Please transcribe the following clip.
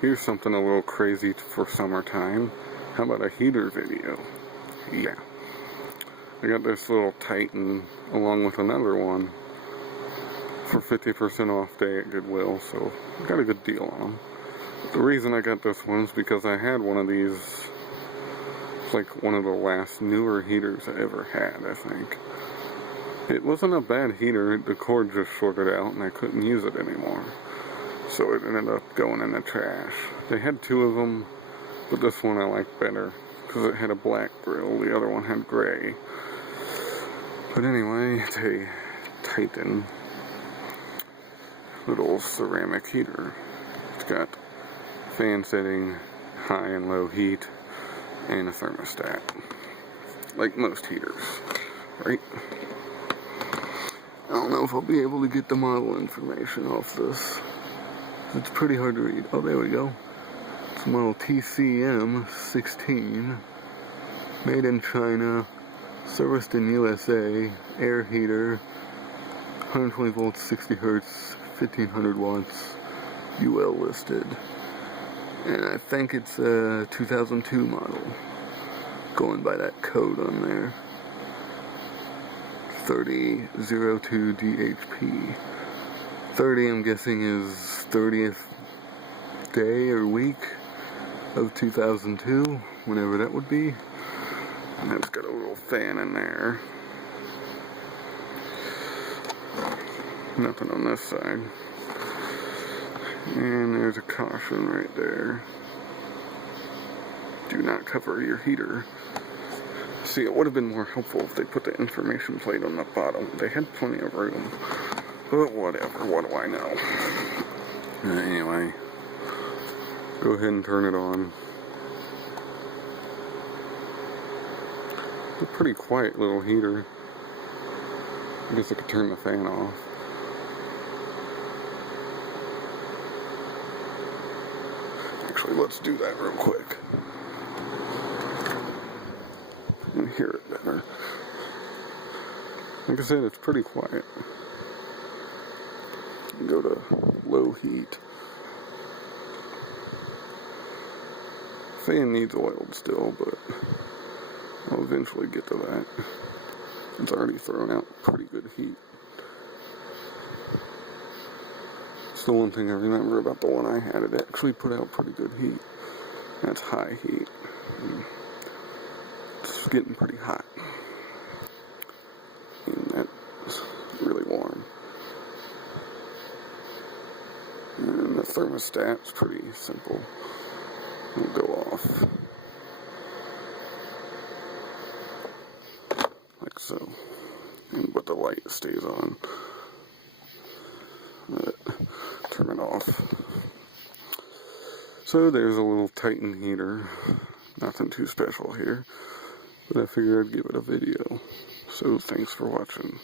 Here's something a little crazy for summertime. How about a heater video? Yeah. I got this little Titan along with another one for 50% off day at Goodwill, so I got a good deal on them. The reason I got this one is because I had one of these. It's like one of the last newer heaters I ever had, I think. It wasn't a bad heater, the cord just shorted out and I couldn't use it anymore. So it ended up going in the trash. They had two of them, but this one I liked better because it had a black grill, the other one had gray. But anyway, it's a Titan little ceramic heater. It's got fan setting, high and low heat, and a thermostat. Like most heaters, right? I don't know if I'll be able to get the model information off this. It's pretty hard to read. Oh, there we go. It's model TCM16. Made in China. Serviced in USA. Air heater. 120 volts, 60 hertz, 1500 watts. UL listed. And I think it's a 2002 model. Going by that code on there. 3002 DHP. 30 I'm guessing is 30th day or week of 2002, whenever that would be. And it's got a little fan in there. Nothing on this side. And there's a caution right there. Do not cover your heater. See, it would have been more helpful if they put the information plate on the bottom. They had plenty of room. But whatever, what do I know? Anyway, go ahead and turn it on. It's a pretty quiet little heater. I guess I could turn the fan off. Actually, let's do that real quick. And hear it better. Like I said, it's pretty quiet. Go to low heat. Fan needs oiled still, but I'll eventually get to that. It's already thrown out pretty good heat. It's the one thing I remember about the one I had. It actually put out pretty good heat. That's high heat. It's getting pretty hot. And that's really warm. And the thermostat's pretty simple. It'll go off like so, but the light stays on. Turn it off. So there's a little Titan heater. Nothing too special here, but I figured I'd give it a video. So thanks for watching.